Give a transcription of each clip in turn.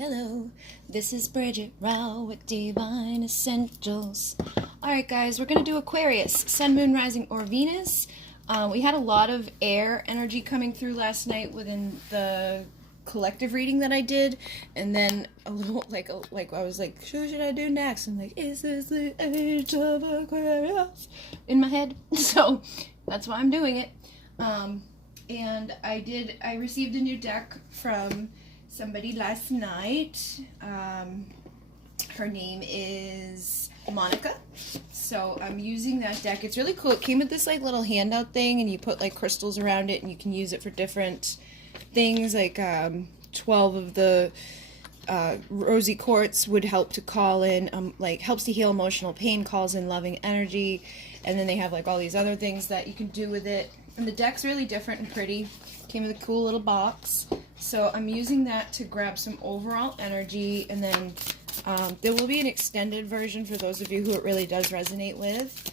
Hello, this is Bridget Rau with Divine Essentials. Alright guys, we're going to do Aquarius, Sun, Moon, Rising, or Venus. We had a lot of air energy coming through last night within the collective reading that I did, and then a little, like I was like, who should I do next? I'm like, is this the age of Aquarius? In my head. So, that's why I'm doing it. And I received a new deck from somebody last night. Her name is Monica. So I'm using that deck. It's really cool. It came with this like little handout thing, and you put like crystals around it, and you can use it for different things. Like 12 of the rosy quartz would help to call in, like helps to heal emotional pain, calls in loving energy, and then they have like all these other things that you can do with it. And the deck's really different and pretty. Came with a cool little box. So I'm using that to grab some overall energy, and then there will be an extended version for those of you who it really does resonate with.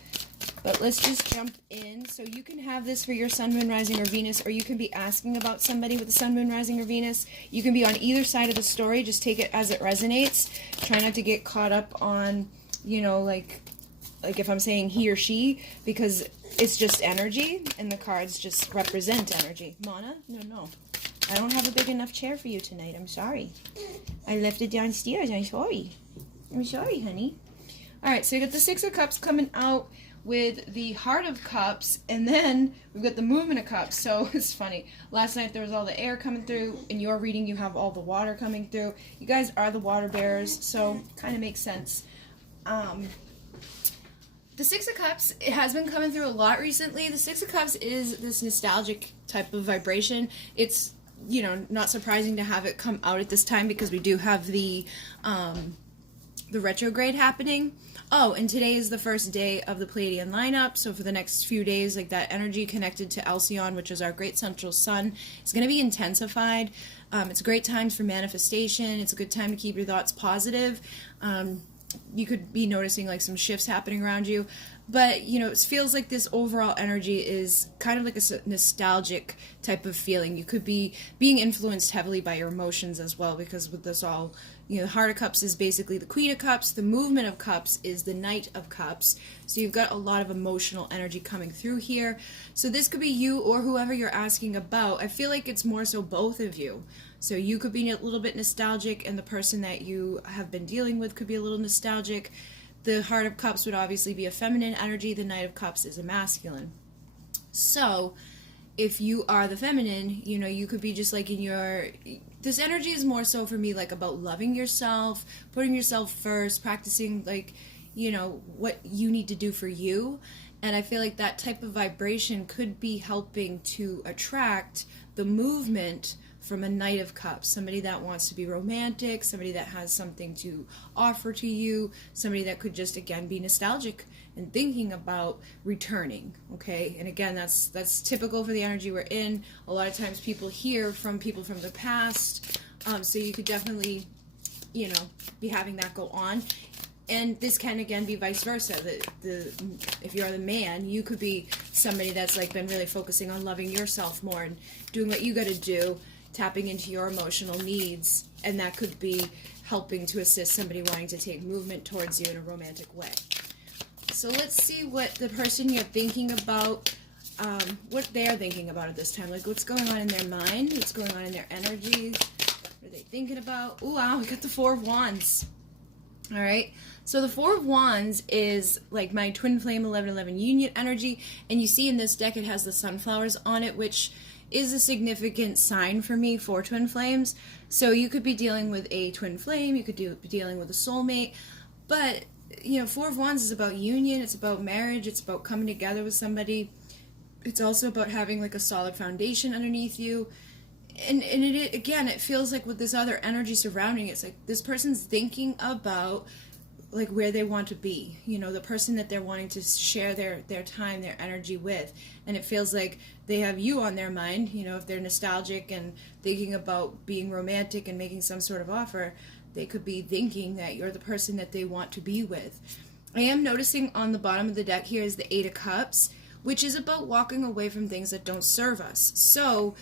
But let's just jump in. So you can have this for your Sun, Moon, Rising, or Venus, or you can be asking about somebody with the Sun, Moon, Rising, or Venus. You can be on either side of the story. Just take it as it resonates. Try not to get caught up on, you know, like if I'm saying he or she, because it's just energy, and the cards just represent energy. Mona? No. I don't have a big enough chair for you tonight. I'm sorry. I left it downstairs. I'm sorry. I'm sorry, honey. Alright, so you got the Six of Cups coming out with the Heart of Cups, and then we've got the Movement of Cups. So it's funny. Last night there was all the air coming through. In your reading, you have all the water coming through. You guys are the water bearers, so kind of makes sense. The Six of Cups, it has been coming through a lot recently. The Six of Cups is this nostalgic type of vibration. It's, you know, not surprising to have it come out at this time because we do have the retrograde happening. Oh, and today is the first day of the Pleiadian lineup, so for the next few days, like that energy connected to Alcyon, which is our great central sun, is going to be intensified. It's a great time for manifestation. It's a good time to keep your thoughts positive. You could be noticing like some shifts happening around you, but you know, it feels like this overall energy is kind of like a nostalgic type of feeling. You could be being influenced heavily by your emotions as well, because with this all, you know, the Heart of Cups is basically the Queen of Cups, the Movement of Cups is the Knight of Cups, so you've got a lot of emotional energy coming through here. So this could be you or whoever you're asking about. I feel like it's more so both of you. So you could be a little bit nostalgic, and the person that you have been dealing with could be a little nostalgic. The Heart of Cups would obviously be a feminine energy. The Knight of Cups is a masculine. So if you are the feminine, you know, you could be just like in your... This energy is more so for me like about loving yourself, putting yourself first, practicing like, you know, what you need to do for you. And I feel like that type of vibration could be helping to attract the movement from a Knight of Cups, somebody that wants to be romantic, somebody that has something to offer to you, somebody that could just, again, be nostalgic and thinking about returning, okay? And again, that's typical for the energy we're in. A lot of times people hear from people from the past, so you could definitely, you know, be having that go on. And this can, again, be vice versa. If you're the man, you could be somebody that's like been really focusing on loving yourself more and doing what you got to do, tapping into your emotional needs, and that could be helping to assist somebody wanting to take movement towards you in a romantic way. So let's see what the person you're thinking about, what they're thinking about at this time. Like, what's going on in their mind? What's going on in their energy? What are they thinking about? Oh, wow, we got the Four of Wands. All right, so the Four of Wands is like my twin flame 11-11 union energy, and you see in this deck it has the sunflowers on it, which is a significant sign for me for twin flames. So you could be dealing with a twin flame, you could be dealing with a soulmate, but you know, Four of Wands is about union, it's about marriage, it's about coming together with somebody. It's also about having like a solid foundation underneath you. And again, it feels like with this other energy surrounding it, it's like this person's thinking about like where they want to be, you know, the person that they're wanting to share their time, their energy with. And it feels like they have you on their mind, you know, if they're nostalgic and thinking about being romantic and making some sort of offer, they could be thinking that you're the person that they want to be with. I am noticing on the bottom of the deck here is the Eight of Cups, which is about walking away from things that don't serve us. So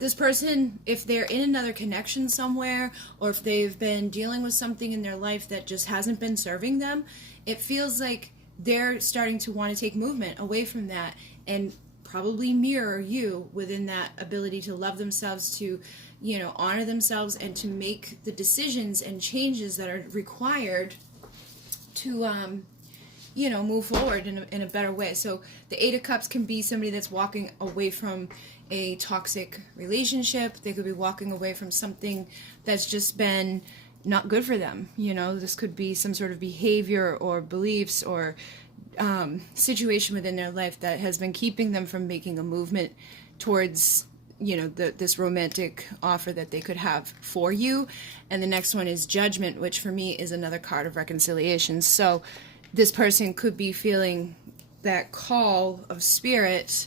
this person, if they're in another connection somewhere, or if they've been dealing with something in their life that just hasn't been serving them, it feels like they're starting to want to take movement away from that and probably mirror you within that ability to love themselves, to, you know, honor themselves, and to make the decisions and changes that are required to, you know, move forward in a better way. So the Eight of Cups can be somebody that's walking away from a toxic relationship. They could be walking away from something that's just been not good for them. You know, this could be some sort of behavior or beliefs or situation within their life that has been keeping them from making a movement towards, you know, this romantic offer that they could have for you. And the next one is Judgment, which for me is another card of reconciliation. So this person could be feeling that call of spirit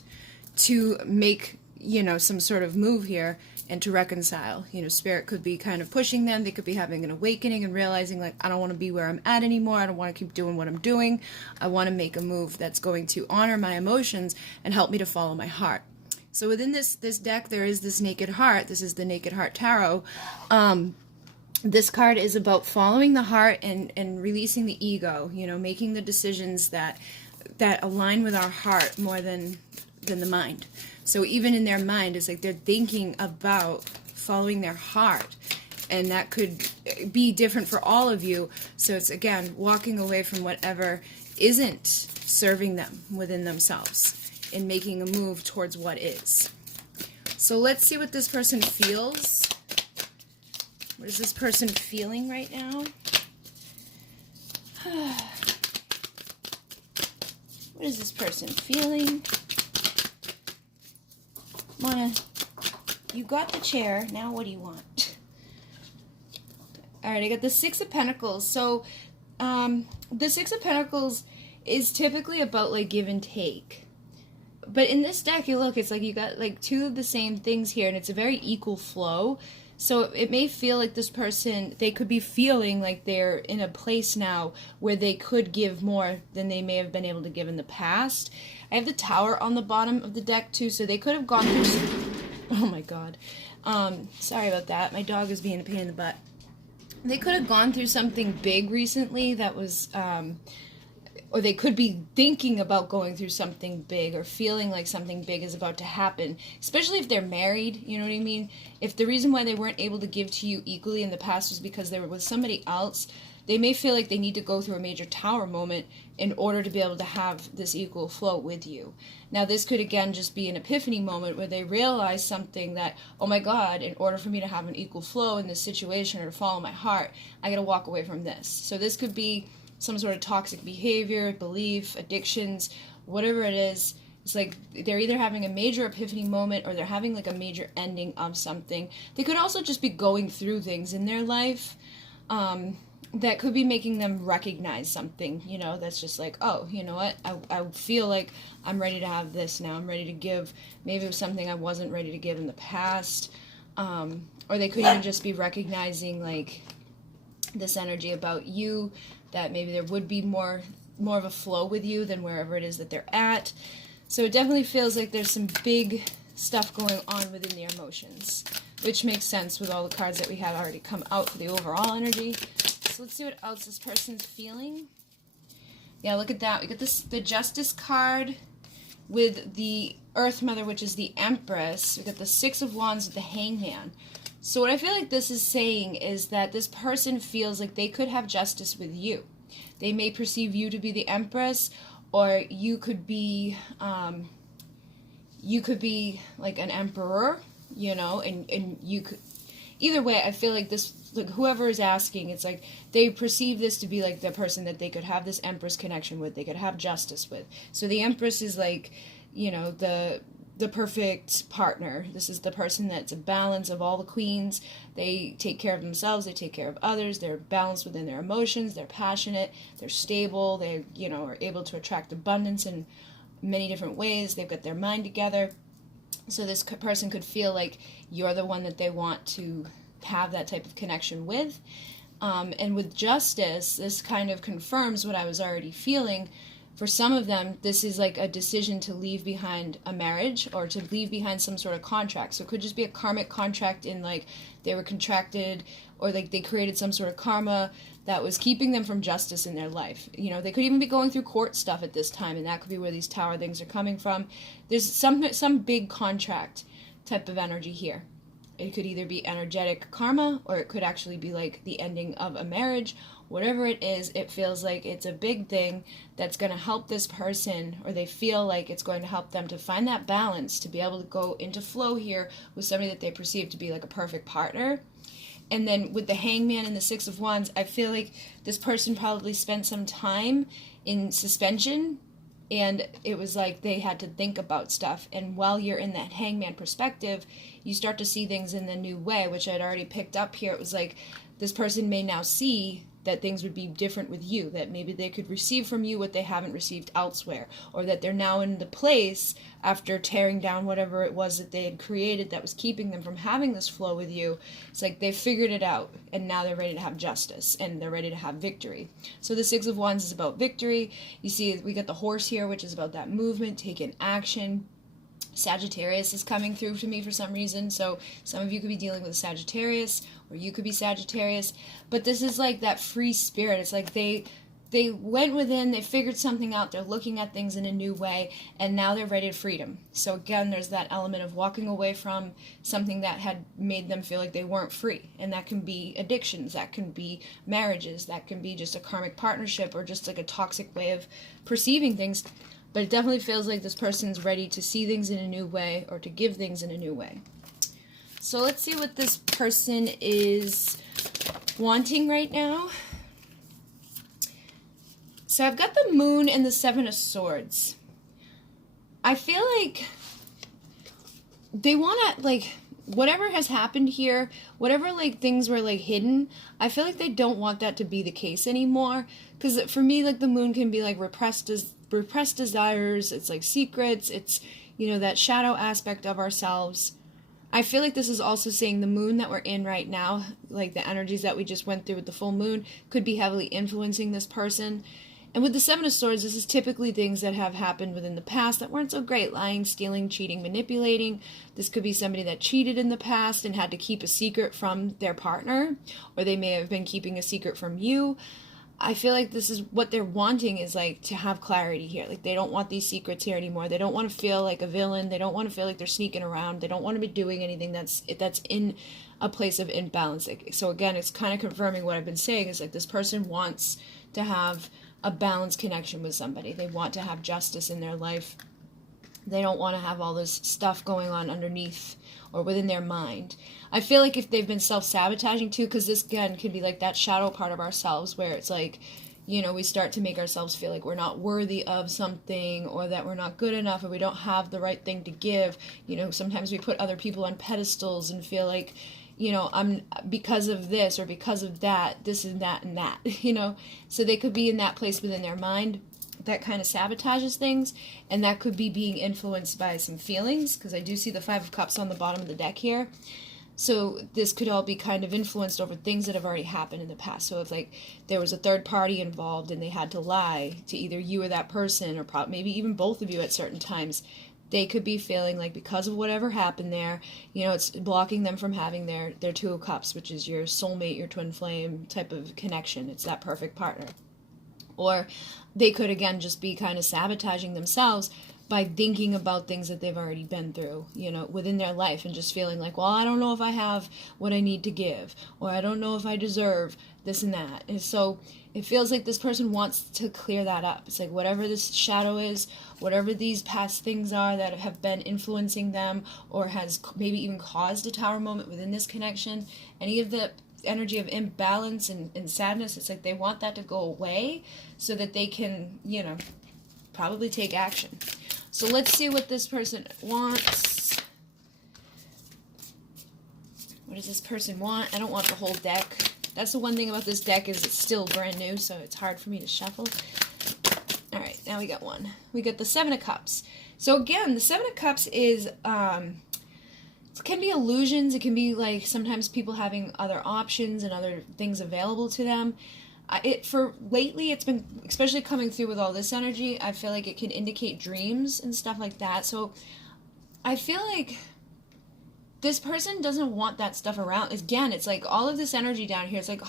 to make, you know, some sort of move here and to reconcile. You know, spirit could be kind of pushing them. They could be having an awakening and realizing, like, I don't want to be where I'm at anymore. I don't want to keep doing what I'm doing. I want to make a move that's going to honor my emotions and help me to follow my heart. So within this deck, there is this Naked Heart. This is the Naked Heart Tarot. This card is about following the heart and releasing the ego, you know, making the decisions that align with our heart more than the mind. So even in their mind, it's like they're thinking about following their heart, and that could be different for all of you. So it's, again, walking away from whatever isn't serving them within themselves and making a move towards what is. So let's see what this person feels. What is this person feeling right now? What is this person feeling? You got the chair. Now what do you want? All right, I got the Six of Pentacles. So the Six of Pentacles is typically about, like, give and take. But in this deck, you look, it's like you got, like, two of the same things here, and it's a very equal flow. So it may feel like this person, they could be feeling like they're in a place now where they could give more than they may have been able to give in the past. I have the Tower on the bottom of the deck too, so they could have gone through some, oh my god. Sorry about that. My dog is being a pain in the butt. They could have gone through something big recently that was, or they could be thinking about going through something big or feeling like something big is about to happen, especially if they're married, you know what I mean? If the reason why they weren't able to give to you equally in the past was because they were with somebody else, they may feel like they need to go through a major Tower moment in order to be able to have this equal flow with you. Now, this could, again, just be an epiphany moment where they realize something that, oh my god, in order for me to have an equal flow in this situation or to follow my heart, I gotta walk away from this. So this could be some sort of toxic behavior, belief, addictions, whatever it is. It's like they're either having a major epiphany moment or they're having, like, a major ending of something. They could also just be going through things in their life that could be making them recognize something, you know, that's just like, oh, you know what, I feel like I'm ready to have this now. I'm ready to give. Maybe it was something I wasn't ready to give in the past. Or they could even just be recognizing, like, this energy about you, that maybe there would be more of a flow with you than wherever it is that they're at. So it definitely feels like there's some big stuff going on within their emotions, which makes sense with all the cards that we have already come out for the overall energy. So let's see what else this person's feeling. Yeah, look at that. We got the Justice card with the Earth Mother, which is the Empress. We got the Six of Wands with the Hangman. So what I feel like this is saying is that this person feels like they could have justice with you. They may perceive you to be the Empress, or you could be like an emperor, you know, and you could, either way, I feel like this, like, whoever is asking, it's like they perceive this to be like the person that they could have this Empress connection with, they could have justice with. So the Empress is like, you know, the perfect partner. This is the person that's a balance of all the queens. They take care of themselves, they take care of others, they're balanced within their emotions, they're passionate, they're stable, they, you know, are able to attract abundance in many different ways, they've got their mind together. So this person could feel like you're the one that they want to have that type of connection with. And with Justice, this kind of confirms what I was already feeling, For some of them, this is like a decision to leave behind a marriage or to leave behind some sort of contract. So it could just be a karmic contract in like they were contracted or like they created some sort of karma that was keeping them from justice in their life. You know, they could even be going through court stuff at this time, and that could be where these tower things are coming from. There's some big contract type of energy here. It could either be energetic karma, or it could actually be like the ending of a marriage. Whatever it is, it feels like it's a big thing that's going to help this person, or they feel like it's going to help them to find that balance, to be able to go into flow here with somebody that they perceive to be like a perfect partner. And then with the Hangman and the Six of Wands, I feel like this person probably spent some time in suspension, and it was like they had to think about stuff. And while you're in that Hangman perspective, you start to see things in the new way, which I'd already picked up here. It was like this person may now see that things would be different with you, that maybe they could receive from you what they haven't received elsewhere, or that they're now in the place after tearing down whatever it was that they had created that was keeping them from having this flow with you. It's like they figured it out, and now they're ready to have justice, and they're ready to have victory. So the Six of Wands is about victory. You see, we got the horse here, which is about that movement, taking action. Sagittarius is coming through to me for some reason, so some of you could be dealing with a Sagittarius, or you could be Sagittarius, but this is like that free spirit. It's like they went within, they figured something out, they're looking at things in a new way, and now they're ready to freedom. So again, there's that element of walking away from something that had made them feel like they weren't free, and that can be addictions, that can be marriages, that can be just a karmic partnership, or just like a toxic way of perceiving things. But it definitely feels like this person's ready to see things in a new way, or to give things in a new way. So let's see what this person is wanting right now. So I've got the Moon and the Seven of Swords. I feel like they want to, like, whatever has happened here, whatever, like, things were, like, hidden, I feel like they don't want that to be the case anymore. Because for me, like, the Moon can be, like, repressed desires, it's like secrets, it's, you know, that shadow aspect of ourselves. I feel like this is also saying the moon that we're in right now, like the energies that we just went through with the full moon, could be heavily influencing this person. And with the Seven of Swords, this is typically things that have happened within the past that weren't so great. Lying, stealing, cheating, manipulating. This could be somebody that cheated in the past and had to keep a secret from their partner, or they may have been keeping a secret from you. I feel like this is what they're wanting, is like to have clarity here. Like they don't want these secrets here anymore. They don't want to feel like a villain. They don't want to feel like they're sneaking around. They don't want to be doing anything that's in a place of imbalance. Like, so again, it's kind of confirming what I've been saying, is like this person wants to have a balanced connection with somebody. They want to have justice in their life. They don't want to have all this stuff going on underneath or within their mind. I feel like if they've been self-sabotaging too, because this again can be like that shadow part of ourselves where it's like, you know, we start to make ourselves feel like we're not worthy of something, or that we're not good enough, or we don't have the right thing to give. You know, sometimes we put other people on pedestals and feel like, you know, I'm because of this or because of that, this and that and that, you know. So they could be in that place within their mind that kind of sabotages things, and that could be being influenced by some feelings, because I do see the Five of Cups on the bottom of the deck here. So this could all be kind of influenced over things that have already happened in the past. So if like there was a third party involved and they had to lie to either you or that person, or maybe even both of you at certain times, they could be feeling like because of whatever happened there, you know, it's blocking them from having their Two of Cups, which is your soulmate, your twin flame type of connection. It's that perfect partner. Or they could, again, just be kind of sabotaging themselves by thinking about things that they've already been through, you know, within their life, and just feeling like, well, I don't know if I have what I need to give, or I don't know if I deserve this and that. And so it feels like this person wants to clear that up. It's like whatever this shadow is, whatever these past things are that have been influencing them, or has maybe even caused a tower moment within this connection, any of the energy of imbalance and sadness, it's like they want that to go away so that they can, you know, probably take action. So let's see what this person wants. What does this person want? I don't want the whole deck. That's the one thing about this deck, is it's still brand new, so it's hard for me to shuffle. All right, now we got one. We got the Seven of Cups. So again, the Seven of Cups is, it can be illusions. It can be like sometimes people having other options and other things available to them. For lately, it's been, especially coming through with all this energy, I feel like it can indicate dreams and stuff like that. So I feel like this person doesn't want that stuff around. Again, it's like all of this energy down here. It's like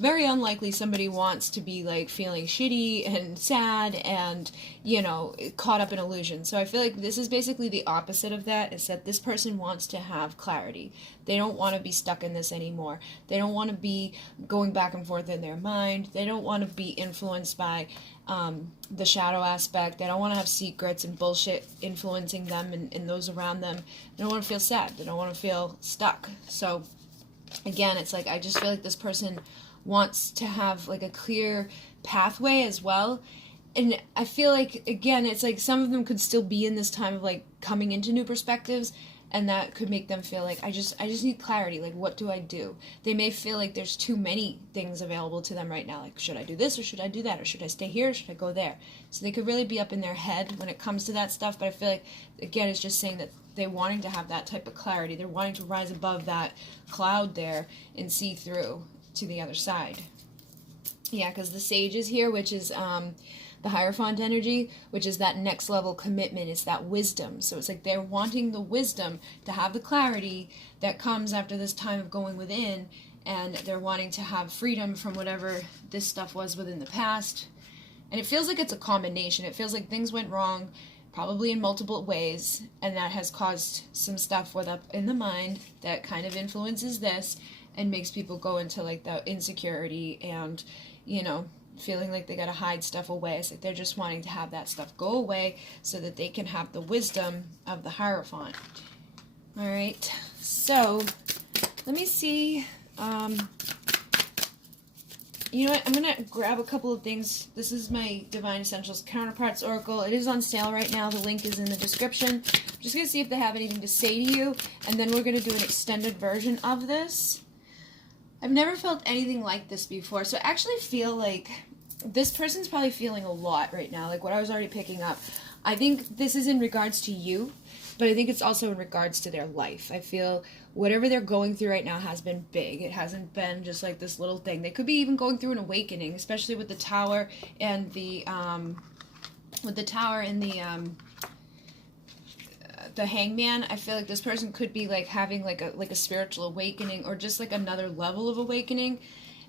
very unlikely somebody wants to be like feeling shitty and sad and, you know, caught up in illusion. So I feel like this is basically the opposite of that, is that this person wants to have clarity. They don't want to be stuck in this anymore. They don't want to be going back and forth in their mind. They don't want to be influenced by the shadow aspect. They don't want to have secrets and bullshit influencing them and those around them. They don't want to feel sad. They don't want to feel stuck. So again, it's like I just feel like this person wants to have like a clear pathway as well. And I feel like, again, it's like some of them could still be in this time of like coming into new perspectives, and that could make them feel like I just need clarity. Like, what do I do? They may feel like there's too many things available to them right now. Like, should I do this or should I do that? Or should I stay here or should I go there? So they could really be up in their head when it comes to that stuff. But I feel like, again, it's just saying that they're wanting to have that type of clarity. They're wanting to rise above that cloud there and see through to the other side. Yeah, because the Sage is here, which is the Hierophant energy, which is that next level commitment. It's that wisdom. So it's like they're wanting the wisdom to have the clarity that comes after this time of going within, and they're wanting to have freedom from whatever this stuff was within the past. And it feels like it's a combination. It feels like things went wrong, probably in multiple ways, and that has caused some stuff up in the mind that kind of influences this and makes people go into like the insecurity and, you know, feeling like they gotta hide stuff away. It's like they're just wanting to have that stuff go away so that they can have the wisdom of the Hierophant. All right, so let me see. You know what? I'm gonna grab a couple of things. This is my Divine Essentials Counterparts Oracle. It is on sale right now. The link is in the description. I'm just gonna see if they have anything to say to you, and then we're gonna do an extended version of this. I've never felt anything like this before, so I actually feel like this person's probably feeling a lot right now, like what I was already picking up. I think this is in regards to you, but I think it's also in regards to their life. I feel whatever they're going through right now has been big. It hasn't been just like this little thing. They could be even going through an awakening, especially with the Tower and the Hangman. I feel like this person could be like having like a spiritual awakening, or just like another level of awakening,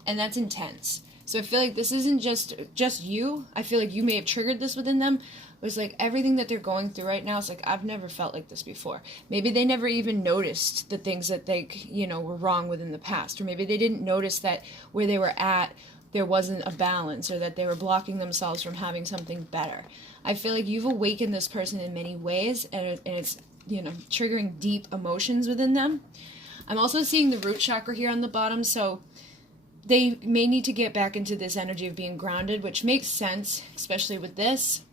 and that's intense. So I feel like this isn't just you. I feel like you may have triggered this within them. It's like everything that they're going through right now, it's like, I've never felt like this before. Maybe they never even noticed the things that they, you know, were wrong within the past. Or maybe they didn't notice that where they were at, there wasn't a balance, or that they were blocking themselves from having something better. I feel like you've awakened this person in many ways, and it's, you know, triggering deep emotions within them. I'm also seeing the root chakra here on the bottom, so they may need to get back into this energy of being grounded, which makes sense, especially with this.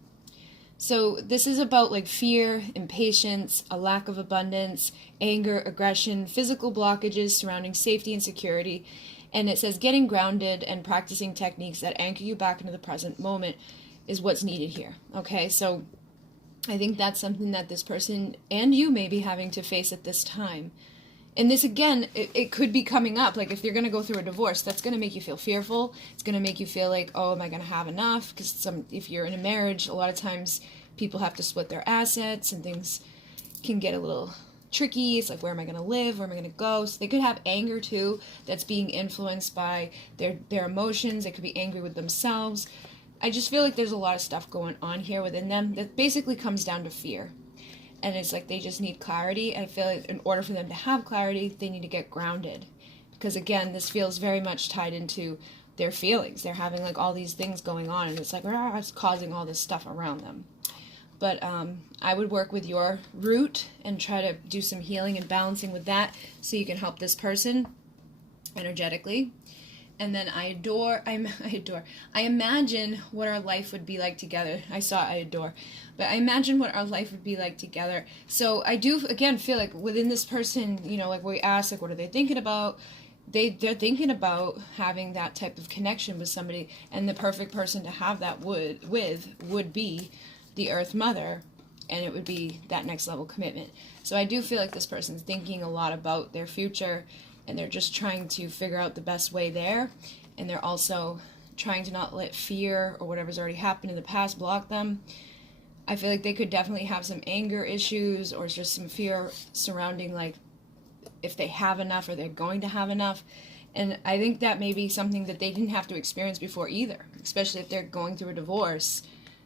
So this is about like fear, impatience, a lack of abundance, anger, aggression, physical blockages surrounding safety and security. And it says getting grounded and practicing techniques that anchor you back into the present moment is what's needed here. Okay, so I think that's something that this person and you may be having to face at this time. And this, again, it could be coming up. Like, if you're going to go through a divorce, that's going to make you feel fearful. It's going to make you feel like, oh, am I going to have enough? Because if you're in a marriage, a lot of times people have to split their assets, and things can get a little tricky. It's like, where am I going to live? Where am I going to go? So they could have anger, too, that's being influenced by their emotions. They could be angry with themselves. I just feel like there's a lot of stuff going on here within them that basically comes down to fear. And it's like they just need clarity. I feel like in order for them to have clarity, they need to get grounded. Because again, this feels very much tied into their feelings. They're having like all these things going on, and it's like, it's causing all this stuff around them. But I would work with your root and try to do some healing and balancing with that so you can help this person energetically. And then I imagine what our life would be like together. But I imagine what our life would be like together. So I do, again, feel like within this person, you know, like we asked, like, what are they thinking about? They're thinking about having that type of connection with somebody, and the perfect person to have that would be the Earth Mother, and it would be that next level commitment. So I do feel like this person's thinking a lot about their future, and they're just trying to figure out the best way there. And they're also trying to not let fear or whatever's already happened in the past block them. I feel like they could definitely have some anger issues or just some fear surrounding like if they have enough or they're going to have enough. And I think that may be something that they didn't have to experience before either, especially if they're going through a divorce.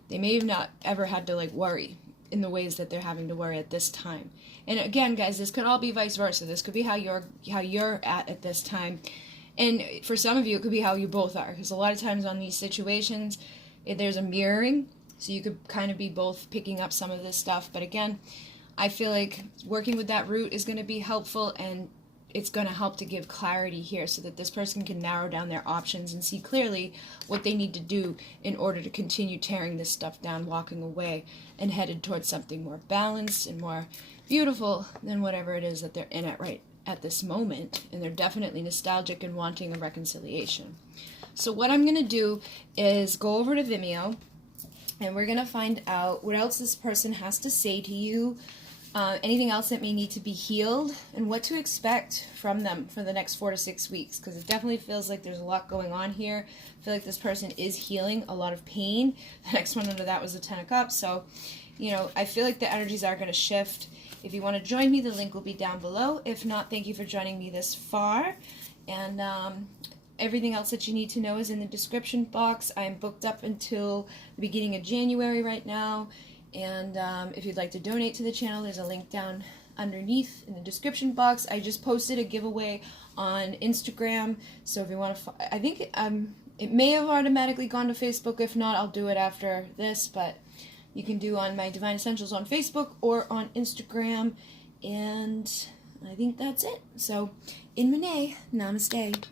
They may have not ever had to like worry in the ways that they're having to worry at this time. And again, guys, this could all be vice versa. This could be how you're at this time. And for some of you, it could be how you both are. Because a lot of times on these situations, there's a mirroring. So you could kind of be both picking up some of this stuff. But again, I feel like working with that root is going to be helpful, and it's going to help to give clarity here so that this person can narrow down their options and see clearly what they need to do in order to continue tearing this stuff down, walking away, and headed towards something more balanced and more beautiful than whatever it is that they're in right at this moment. And they're definitely nostalgic and wanting a reconciliation. So what I'm going to do is go over to Vimeo, and we're going to find out what else this person has to say to you, anything else that may need to be healed, and what to expect from them for the next 4 to 6 weeks, because it definitely feels like there's a lot going on here. I feel like this person is healing a lot of pain. The next one under that was the 10 of Cups, so, you know, I feel like the energies are going to shift. If you want to join me, the link will be down below. If not, thank you for joining me this far, and everything else that you need to know is in the description box. I am booked up until the beginning of January right now. And if you'd like to donate to the channel, there's a link down underneath in the description box. I just posted a giveaway on Instagram. So if you want to, I think it may have automatically gone to Facebook. If not, I'll do it after this. But you can do on my Divine Essentials on Facebook or on Instagram. And I think that's it. So, in Renee, namaste.